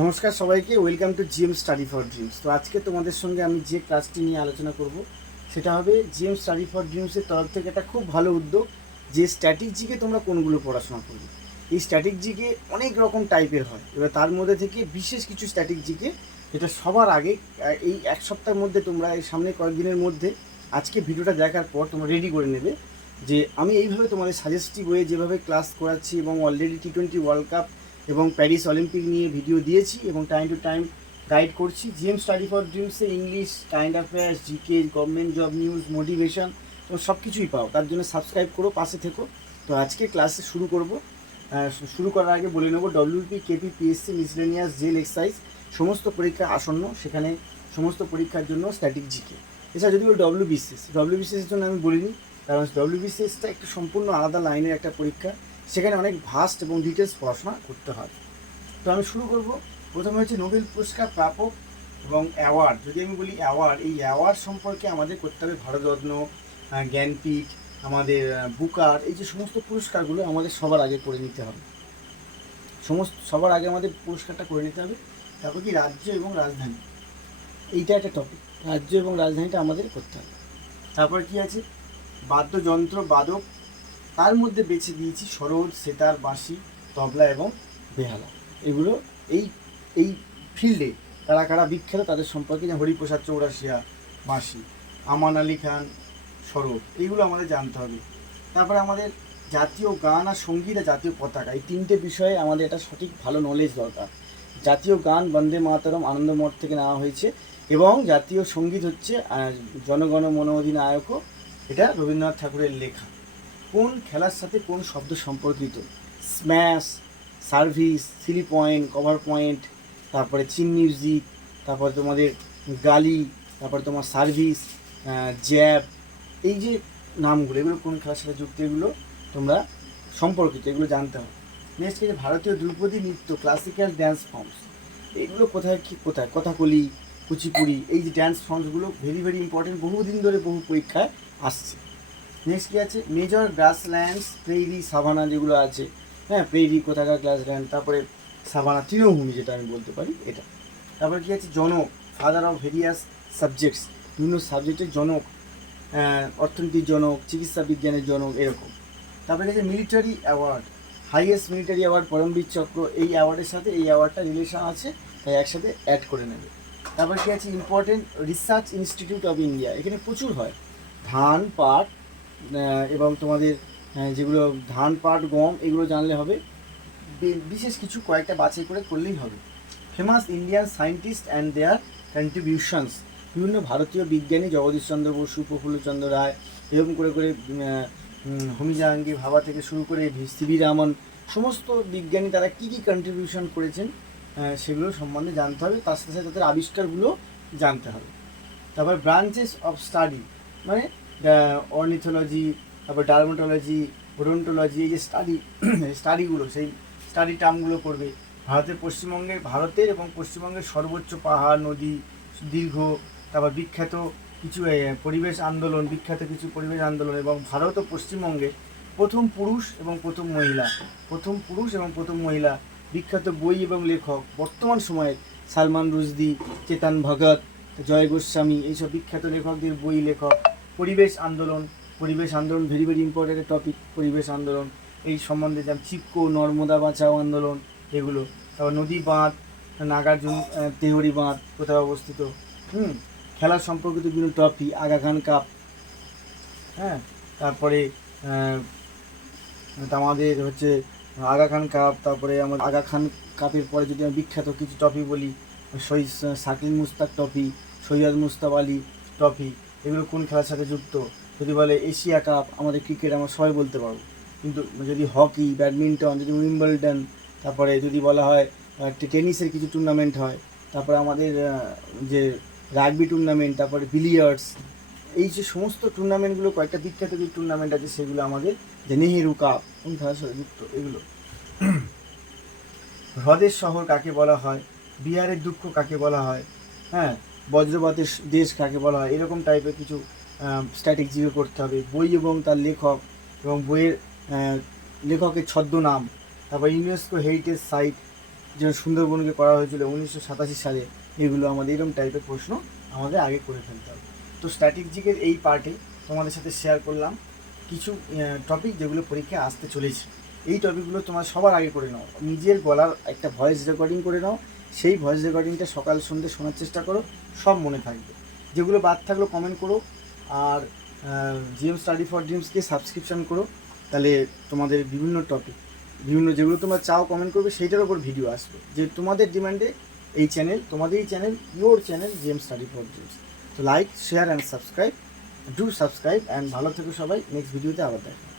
নমস্কার সবাইকে welcome to GM study for dreams তো আজকে তোমাদের সঙ্গে আমি যে ক্লাসটি নিয়ে আলোচনা করব, সেটা হবে জিএম স্টাডি ফর ড্রিমসের তরফ থেকে একটা খুব ভালো উদ্যোগ, যে স্ট্যাটিক জিকে তোমরা কোনগুলো পড়াশোনা করবে। এই স্ট্যাটিক জিকে অনেক রকম টাইপের হয়। এবার তার মধ্যে থেকে বিশেষ কিছু স্ট্যাটিক জিকে যেটা সবার আগে এই এক সপ্তাহের মধ্যে তোমরা এই সামনে কয়েকদিনের মধ্যে আজকে ভিডিওটা দেখার পর তোমরা রেডি করে নেবে যে আমি এইভাবে তোমাদের সাজেস্টিভ ওয়ে যেভাবে ক্লাস করাচ্ছি এবং already T twenty world cup এবং প্যারিস অলিম্পিক নিয়ে ভিডিও দিয়েছি এবং টাইম টু টাইম গাইড করছি। GM study for ড্রিমসে English current affairs GK government job news motivation তো সব কিছুই পাও। তার জন্য সাবস্ক্রাইব করো, পাশে থেকো। তো আজকে ক্লাসে শুরু করব। শুরু করার আগে বলে নেব WP KP PSC miscellaneous jail excise সমস্ত পরীক্ষা আসন্ন। সেখানে সমস্ত পরীক্ষার জন্য স্ট্যাটিক জিকে এছাড়া যদি বলি ডব্লিউ বিসিএস ডব্লিউ বিসিএসের জন্য আমি বলিনি, কারণ ডব্লিউ বিসিএসটা একটু সম্পূর্ণ আলাদা লাইনের একটা পরীক্ষা। সেখানে অনেক ভাস্ট এবং ডিটেলস পড়াশোনা করতে হয়। তো আমি শুরু করব। প্রথমে হচ্ছে নোবেল পুরস্কার প্রাপক এবং অ্যাওয়ার্ড যদি আমি বলি অ্যাওয়ার্ড এই অ্যাওয়ার্ড সম্পর্কে আমাদের করতে হবে ভারতরত্ন জ্ঞানপীঠ, আমাদের বুকার, এই যে সমস্ত পুরস্কারগুলো আমাদের সবার আগে করে নিতে হবে। সমস্ত, সবার আগে আমাদের পুরস্কারটা করে নিতে হবে। তারপর কি রাজ্য এবং রাজধানী। এইটা একটা টপিক রাজ্য এবং রাজধানীটা আমাদের করতে হবে। তারপর কি আছে? বাদ্যযন্ত্র বাদক তার মধ্যে বেছে দিয়েছি সরোদ সেতার, বাঁশি, তবলা এবং বেহালা। এগুলো এই এই ফিল্ডে কারা কারা বিখ্যাত তাদের সম্পর্কে যেমন হরিপ্রসাদ চৌরাশিয়া, বাঁশি, আমান আলী খান সরোদ এইগুলো আমাদের জানতে হবে। তারপরে আমাদের জাতীয় গান আর সংগীত আর জাতীয় পতাকা, এই তিনটে বিষয়ে আমাদের একটা সঠিক ভালো নলেজ দরকার। জাতীয় গান বন্দে মাতরম আনন্দমঠ থেকে নেওয়া হয়েছে এবং জাতীয় সংগীত হচ্ছে জনগণ মন অধিনায়কও এটা রবীন্দ্রনাথ ঠাকুরের লেখা। কোন খেলার সাথে কোন শব্দ সম্পর্কিত? Smash service three point cover point তারপরে চিন মিউজিক তারপরে তোমাদের গালি, তারপরে তোমার সার্ভিস জ্যাব এই যে নামগুলো, এগুলো কোন খেলার সাথে যুক্ত? এগুলো তোমরা সম্পর্কিত, এগুলো জানতে হবে। নেক্সট হচ্ছে ভারতীয় ধ্রুপদী নৃত্য ক্লাসিক্যাল ড্যান্স ফর্মস এগুলো কোথায় কি কোথায়? কথাকলি, কুচিপুড়ি, এই যে ড্যান্স ফর্মসগুলো ভেরি ভেরি ইম্পর্টেন্ট বহুদিন ধরে বহু পরীক্ষায় আসছে। নেক্সট কী আছে? মেজর গ্রাসল্যান্ডস প্রেইরি সাভানা যেগুলো আছে। হ্যাঁ প্রেইরি কোথাকার গ্রাসল্যান্ড তারপরে সাভানা তৃণভূমি যেটা আমি বলতে পারি, এটা। তারপরে কী আছে? জনক ফাদার অফ ভেরিয়াস সাবজেক্টস বিভিন্ন সাবজেক্টের জনক অর্থনীতির জনক চিকিৎসা বিজ্ঞানের জনক এরকম। তারপরে আছে? Military award highest military award Paramvir Chakra এই অ্যাওয়ার্ডের সাথে এই অ্যাওয়ার্ডটা রিলেশন আছে, তাই একসাথে অ্যাড করে নেবে। তারপর কি আছে? Important research institute of India এখানে প্রচুর হয়। ধান, পাট এবং তোমাদের যেগুলো ধান পাট, গম, এগুলো জানলে হবে। বিশেষ কিছু কয়েকটা বাছাই করে করলেই হবে। Famous Indian scientist and their contributions বিভিন্ন ভারতীয় বিজ্ঞানী জগদীশচন্দ্র বসু, প্রফুল্লচন্দ্র রায়, এরকম করে করে হোমি জাহাঙ্গীর ভাবা থেকে শুরু করে সিবি রামন, সমস্ত বিজ্ঞানী তারা কী কী কন্ট্রিবিউশন করেছেন সেগুলো সম্বন্ধে জানতে হবে। তার সাথে সাথে তাদের আবিষ্কারগুলো জানতে হবে। তারপর ব্রাঞ্চেস অফ স্টাডি মানে অর্নিথোলজি তারপর ডার্মাটোলজি ওডোন্টোলজি এই যে স্টাডি স্টাডিগুলো সেই স্টাডি টার্মগুলো করবে। ভারতের পশ্চিমবঙ্গে, ভারতের এবং পশ্চিমবঙ্গের সর্বোচ্চ পাহাড়, নদী, দীর্ঘ, তারপর বিখ্যাত কিছু পরিবেশ আন্দোলন, বিখ্যাত কিছু পরিবেশ আন্দোলন এবং ভারত ও পশ্চিমবঙ্গে প্রথম পুরুষ এবং প্রথম মহিলা, প্রথম পুরুষ এবং প্রথম মহিলা, বিখ্যাত বই এবং লেখক, বর্তমান সময়ের সালমান রুশদি, চেতন ভগত, জয় গোস্বামী, এইসব বিখ্যাত লেখকদের বই, লেখক। পরিবেশ আন্দোলন পরিবেশ আন্দোলন ভেরি ভেরি ইম্পর্টেন্ট টপিক পরিবেশ আন্দোলন। এই সম্বন্ধে যেমন চিপকো নর্মদা বাঁচাও আন্দোলন, এগুলো। তারপর নদী বাঁধ, নাগার্জুন তেহরি বাঁধ কোথায় অবস্থিত? হুম খেলা সম্পর্কিত বিভিন্ন ট্রফি আগা খান কাপ হ্যাঁ তারপরে আমাদের হচ্ছে আগা খান কাপ তারপরে আমার আগা খান কাপের পরে যদি আমি বিখ্যাত কিছু ট্রফি বলি, শহীদ শাকিল মুস্তাক ট্রফি সৈয়দ মুস্তাব আলী ট্রফি এগুলো কোন খেলার সাথে যুক্ত? যদি বলে এশিয়া কাপ, আমাদের ক্রিকেট আমরা সবাই বলতে পারব। কিন্তু যদি হকি, ব্যাডমিন্টন, যদি উইম্বলডন, তারপরে যদি বলা হয় টেনিসের কিছু টুর্নামেন্ট হয়, তারপরে আমাদের যে রাগবি টুর্নামেন্ট তারপরে বিলিয়ার্ডস এই যে সমস্ত টুর্নামেন্টগুলো কয়েকটা বিখ্যাত যে টুর্নামেন্ট আছে, সেগুলো আমাদের যে নেহেরু কাপ কোন খেলার সাথে যুক্ত? এগুলো। হ্রদের শহর কাকে বলা হয়? বিহারের দুঃখ কাকে বলা হয়? হ্যাঁ বজ্রপাতের দেশ কাকে বলা হয়, এরকম টাইপের কিছু স্ট্র্যাটেজিও করতে হবে। বই এবং তার লেখক এবং বইয়ের লেখকের ছদ্মনাম, তারপর ইউনেস্কো হেরিটেজ সাইট যে সুন্দরবনকে করা হয়েছিল উনিশশো সাতাশি সালে, এগুলো আমাদের এরকম টাইপের প্রশ্ন আমাদের আগে করে ফেলতে হবে। তো স্ট্র্যাটেজিকের এই পার্টে তোমাদের সাথে শেয়ার করলাম। কিছু টপিক যেগুলো পরীক্ষায় আসতে চলেছে। এই টপিকগুলো তোমার সবার আগে করে নাও। নিজের গলার একটা ভয়েস রেকর্ডিং করে নাও। সেই ভয়েস রেকর্ডিংটা সকাল সন্ধ্যে শোনার চেষ্টা করো, সব মনে থাকবে। যেগুলো বাদ থাকল কমেন্ট করো। আর জিএম স্টাডি ফর ড্রিমসকে সাবস্ক্রিপশান করো। তাহলে তোমাদের বিভিন্ন টপিক বিভিন্ন যেগুলো তোমরা চাও কমেন্ট করবে, সেইটার ওপর ভিডিও আসবে। যে তোমাদের ডিমান্ডে এই চ্যানেল তোমাদের এই channel your channel GM study for dreams তো like share and subscribe do subscribe and ভালো থেকো সবাই। নেক্সট ভিডিওতে আবার দেখা।